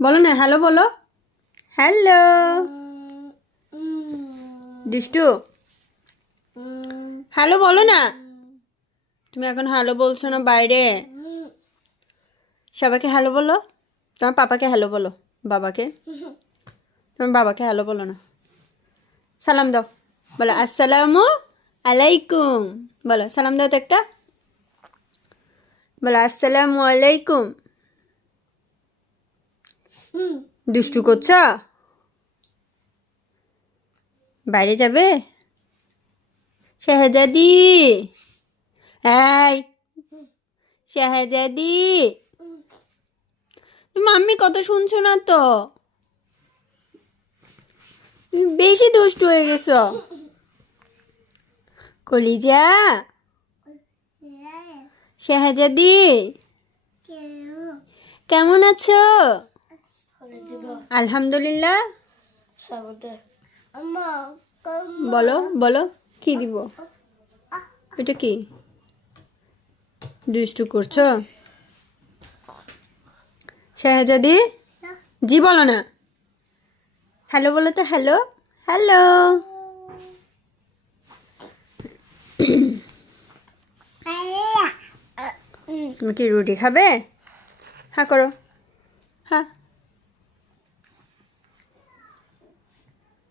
बोलो ना हेलो बोलो हेलो दुष्टू हेलो बोलो ना তুমি এখন হ্যালো বলছো না বাইরে সবাইকে হ্যালো বলো তোমার পাপাকে হ্যালো বলো বাবাকে তোমার বাবাকে হ্যালো বলো না সালাম দাও বলো আসসালামু আলাইকুম বলো সালাম দাও তো একটা বলো আসসালামু আলাইকুম দুষ্টু করছো বাইরে যাবে শাহজাদি এই শাহজাদি মাম্মির কথা শুনছো না তো তুমি বেশি দুষ্টু হয়ে গেছো কলিজা শাহজাদি কেমন আছো আলহামদুলিল্লাহ বলো বলো কি দিব এটা কি দুষ্টু করছো শাহজাদি জি বলো না হ্যালো বলো তো হ্যালো হ্যালো তুমি কি রুটি খাবে হ্যাঁ করো হ্যাঁ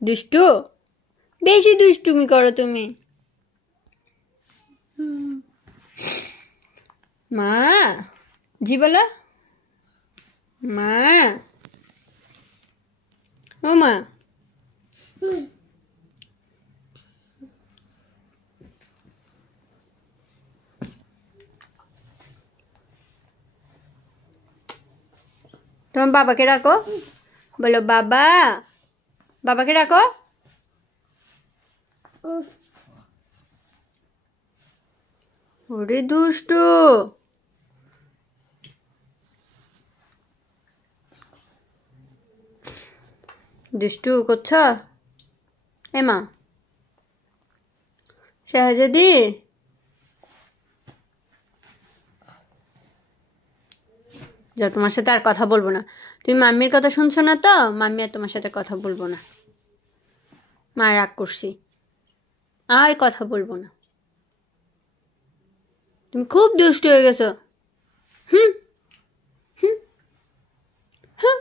দুষ্টু বেশি দুষ্টুমি করো তুমি মা জি বলো মা ও মা তোমার বাবাকে ডাকো বলো বাবা বাবাকে ডাকো ওরে দুষ্টু দুষ্টু করছ এমা শাহজাদি যা তোমার সাথে আর কথা বলবো না তুমি মাম্মির কথা শুনছো না তো মাম্মি আর তোমার সাথে কথা বলবো না মা রাগ করছি আর কথা বলবো না তুমি খুব দুষ্ট হয়ে গেছো হুম হুম হুম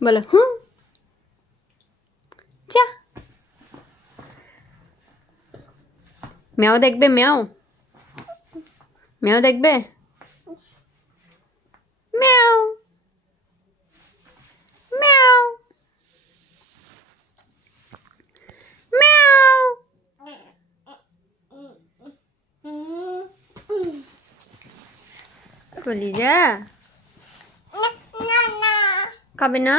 বলো হুম যা ম্যাও দেখবে ম্যাও ম্যাও দেখবে ম্যাও ম্যাও ম্যাও কলিজা খাবে না